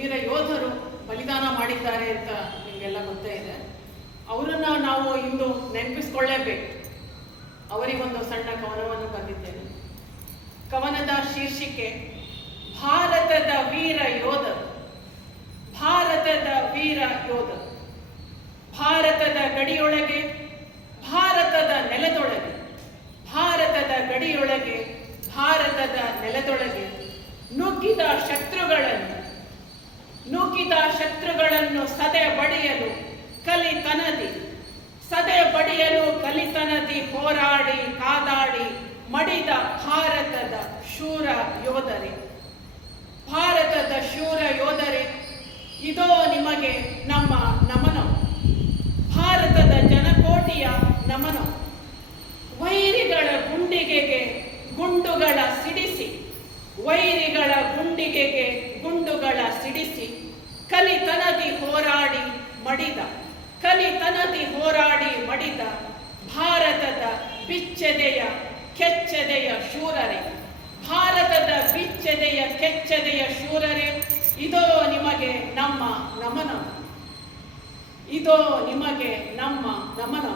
ವೀರ ಯೋಧರು ಬಲಿದಾನ ಮಾಡಿದ್ದಾರೆ ಅಂತ ನಿಮಗೆಲ್ಲ ಗೊತ್ತೇ ಇದೆ. ಅವರನ್ನ ನಾವು ಇಂದು ನೆನಪಿಸ್ಕೊಳ್ಳೇಬೇಕು. ಅವರಿಗೊಂದು ಸಣ್ಣ ಕವನವನ್ನು ಬರೆದಿದ್ದೇನೆ. ಕವನದ ಶೀರ್ಷಿಕೆ ಭಾರತದ ವೀರ ಯೋಧರು. ಭಾರತದ ವೀರ ಯೋಧರು ಭಾರತದ ಗಡಿಯೊಳಗೆ, ಭಾರತದ ನೆಲದೊಳಗೆ, ಭಾರತದ ಗಡಿಯೊಳಗೆ, ಭಾರತದ ನೆಲದೊಳಗೆ ನುಗ್ಗಿದ ಶತ್ರುಗಳನ್ನು ಸದೆ ಬಡಿಯಲು ಕಲಿತನದಿ ಹೋರಾಡಿ ಕಾದಾಡಿ ಮಡಿದ ಭಾರತದ ಶೂರ ಯೋಧರೇ, ಭಾರತದ ಶೂರ ಯೋಧರೇ, ಇದೋ ನಿಮಗೆ ನಮ್ಮ ನಮನ. ಭಾರತದ ಜನಕೋಟಿಯ ನಮನ. ವೈರಿಗಳ ಗುಂಡಿಗೆಗೆ ಗುಂಡುಗಳ ಸಿಡಿಸಿ, ವೈರಿಗಳ ಗುಂಡಿಗೆಗೆ ಗುಂಡುಗಳ ಸಿಡಿಸಿ ಕಲಿತನದಿ ಹೋರಾಡಿ ಮಡಿದ ಭಾರತದ ಬಿಚ್ಚೆದೆಯ ಕೆಚ್ಚೆದೆಯ ಶೂರರೇ, ಭಾರತದ ಬಿಚ್ಚೆದೆಯ ಕೆಚ್ಚೆದೆಯ ಶೂರರೇ, ಇದೋ ನಿಮಗೆ ನಮ್ಮ ನಮನ. ಇದೋ ನಿಮಗೆ ನಮ್ಮ ನಮನ.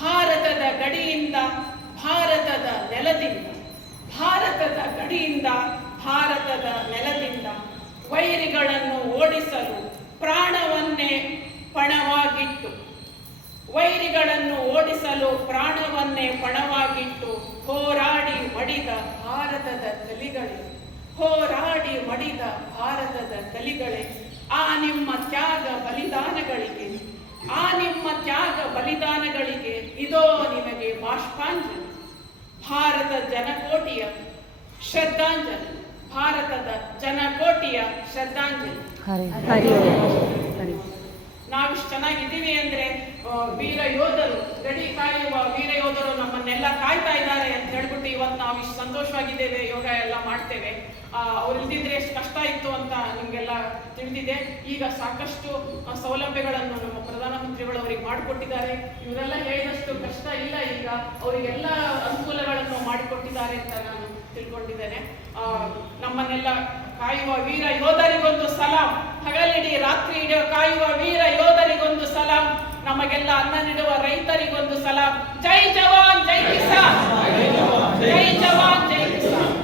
ಭಾರತದ ಗಡಿಯಿಂದ, ಭಾರತದ ನೆಲದಿಂದ, ಭಾರತದ ಗಡಿಯಿಂದ, ಭಾರತದ ನೆಲದಿಂದ ವೈರಿಗಳನ್ನು ಓಡಿಸಲು ಪ್ರಾಣವನ್ನೇ ಪಣವಾಗಿಟ್ಟು, ವೈರಿಗಳನ್ನು ಓಡಿಸಲು ಪ್ರಾಣವನ್ನೇ ಪಣವಾಗಿಟ್ಟು ಹೋರಾಡಿ ಮಡಿದ ಭಾರತದ ಕಲಿಗಳೇ, ಹೋರಾಡಿ ಮಡಿದ ಭಾರತದ ಕಲಿಗಳೇ, ಆ ನಿಮ್ಮ ತ್ಯಾಗ ಬಲಿದಾನಗಳಿಗೆ, ಆ ನಿಮ್ಮ ತ್ಯಾಗ ಬಲಿದಾನಗಳಿಗೆ ಇದೋ ನಿಮಗೆ ಬಾಷ್ಪಾಂಜಲಿ. ಭಾರತ ಜನಕೋಟಿಯ ಶ್ರದ್ಧಾಂಜಲಿ, ಭಾರತದ ಜನಕೋಟಿಯ ಶ್ರದ್ಧಾಂಜಲಿ. ನಾವಿಷ್ಟು ಚೆನ್ನಾಗಿದ್ದೀವಿ ಅಂದ್ರೆ ವೀರ ಯೋಧರು, ಗಡಿ ಕಾಯುವ ವೀರ ಯೋಧರು ನಮ್ಮನ್ನೆಲ್ಲ ಕಾಯ್ತಾ ಇದ್ದಾರೆ ಅಂತ ಹೇಳ್ಬಿಟ್ಟು ಇವತ್ತು ನಾವು ಇಷ್ಟು ಸಂತೋಷವಾಗಿದ್ದೇವೆ, ಯೋಗ ಎಲ್ಲ ಮಾಡ್ತೇವೆ. ಅವ್ರು ಇಲ್ದಿದ್ರೆ ಎಷ್ಟು ಕಷ್ಟ ಇತ್ತು ಅಂತ ನಿಮ್ಗೆಲ್ಲ ತಿಳಿದಿದೆ. ಈಗ ಸಾಕಷ್ಟು ಸೌಲಭ್ಯಗಳನ್ನು ನಮ್ಮ ಪ್ರಧಾನಮಂತ್ರಿಗಳು ಅವರಿಗೆ ಮಾಡಿಕೊಟ್ಟಿದ್ದಾರೆ. ಇವರೆಲ್ಲ ಹೇಳಿದಷ್ಟು ಕಷ್ಟ ಇಲ್ಲ, ಈಗ ಅವರಿಗೆಲ್ಲ ಅನುಕೂಲಗಳನ್ನು ಮಾಡಿಕೊಟ್ಟಿದ್ದಾರೆ ಅಂತ ನಾನು ತಿಳ್ಕೊಂಡಿದ್ದೇನೆ. ನಮ್ಮನ್ನೆಲ್ಲ ಕಾಯುವ ವೀರ ಯೋಧರಿಗೊಂದು ಸಲಾಂ, ಹಗಲಿಡಿ ರಾತ್ರಿ ಇಡೀ ಕಾಯುವ ವೀರ ಯೋಧರಿಗೊಂದು ಸಲಾಂ, ನಮಗೆಲ್ಲ ಅನ್ನ ನೀಡುವ ರೈತರಿಗೊಂದು ಸಲಾಂ. ಜೈ ಜವಾನ್ ಜೈ ಕಿಸಾನ್, ಜೈ ಜವಾನ್ ಜೈ ಕಿಸಾನ್.